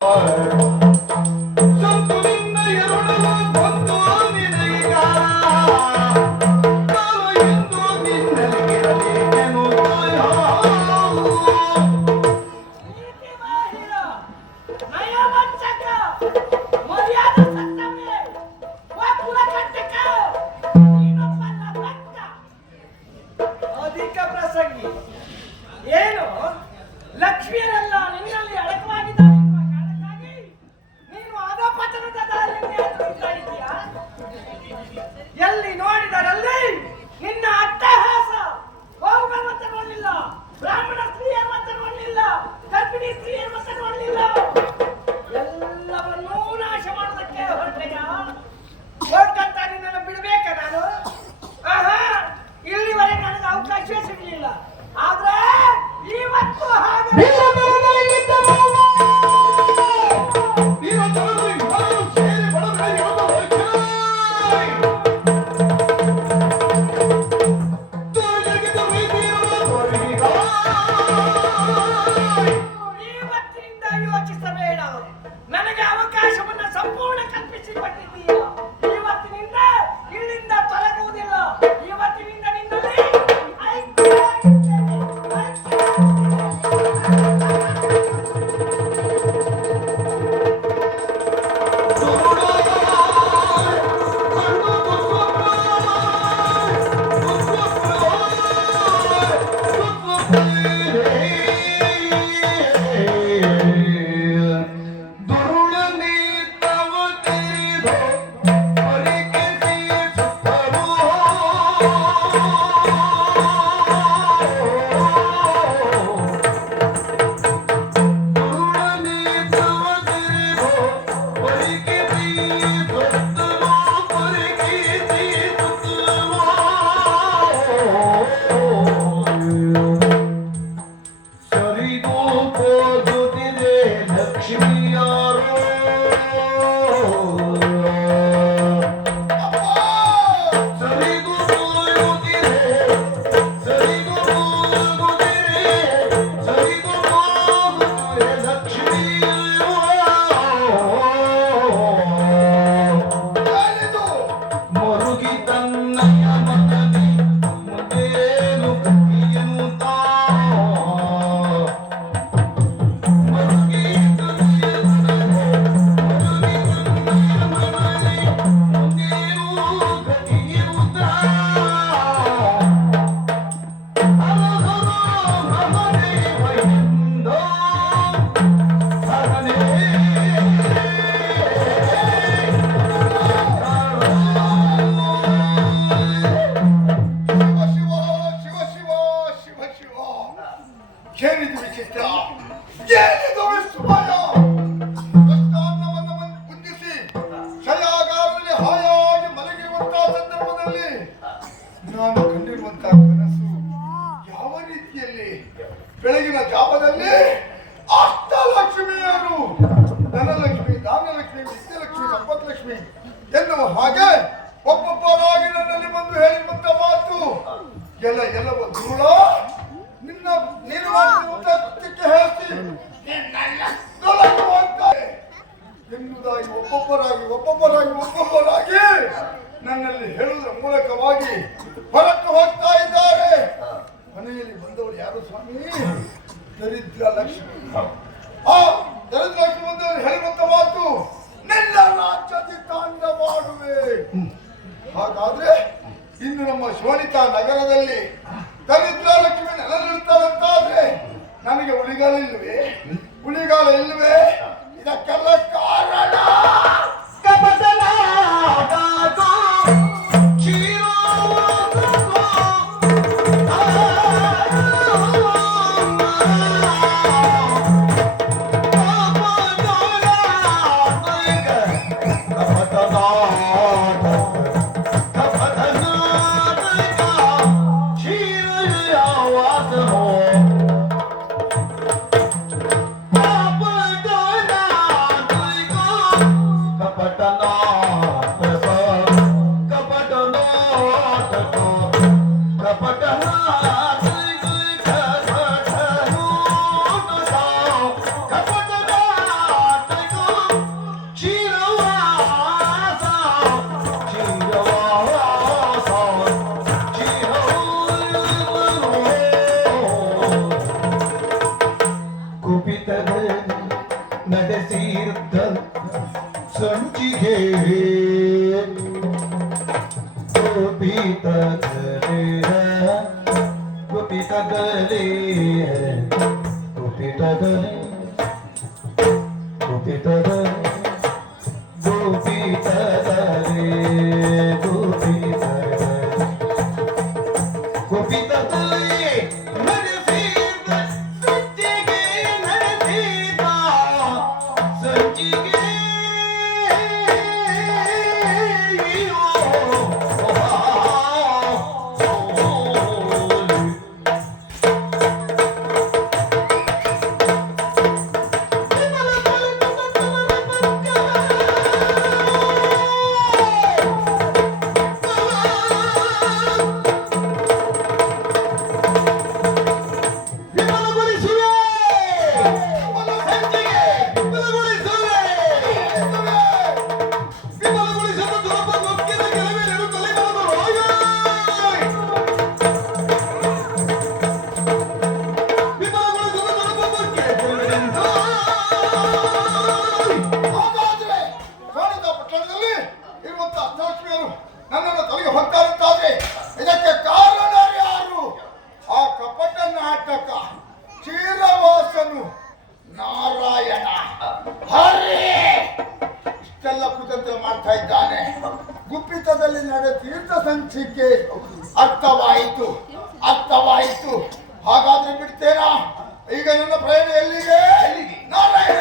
二 ಇರುವಂತಹ ಕನಸು ಯಾವ ರೀತಿಯಲ್ಲಿ ಬೆಳಗಿನ ಜಾಪದಲ್ಲಿ ಅಷ್ಟಲಕ್ಷ್ಮಿಯರು ಧನಲಕ್ಷ್ಮಿ ದಾನಲಕ್ಷ್ಮಿ ವಿದ್ಯಲಕ್ಷ್ಮಿ, ಸಂಪತ್ಲಕ್ಷ್ಮಿ ಎನ್ನುವ ಹಾಗೆ ಒಬ್ಬೊಬ್ಬರಾಗಿ ನನ್ನಲ್ಲಿ ಬಂದು ಹೇಳಿರುವಂತ ಮಾತು. ಎಲ್ಲ, ಎಲ್ಲವ ಧೂಳ. ನಿನ್ನ ನೀನು ಮಾಡಿರುವಂತಕ್ಕೆ ಹೇಳ್ತಿ ಎನ್ನುವುದಾಗಿ ಒಬ್ಬೊಬ್ಬರಾಗಿ ಒಬ್ಬೊಬ್ಬರಾಗಿ ಒಬ್ಬೊಬ್ಬರಾಗಿ ನನ್ನಲ್ಲಿ ಹೇಳುವುದರ ಮೂಲಕವಾಗಿ ಸೋನಿತಾ ನಗರದಲ್ಲಿ ದರಿದ್ರ ಲಕ್ಷ್ಮಿ ಆದರೆ ನನಗೆ ಉಳಿಗಾಲ ಇಲ್ವೇ ಉಳಿಗಾಲ ಇಲ್ಲವೇ? ಇದಕ್ಕೆಲ್ಲ गली है टोपी टगली टोपी टगली ಸಿಕ್ಕಿ? ಅರ್ಥವಾಯಿತು ಅರ್ಥವಾಯಿತು. ಹಾಗಾದ್ರೆ ಬಿಡ್ತೇನಾ? ಈಗ ನನ್ನ ಪ್ರಯಾಣ ಎಲ್ಲಿಗೆ? ನಾರಾಯಣ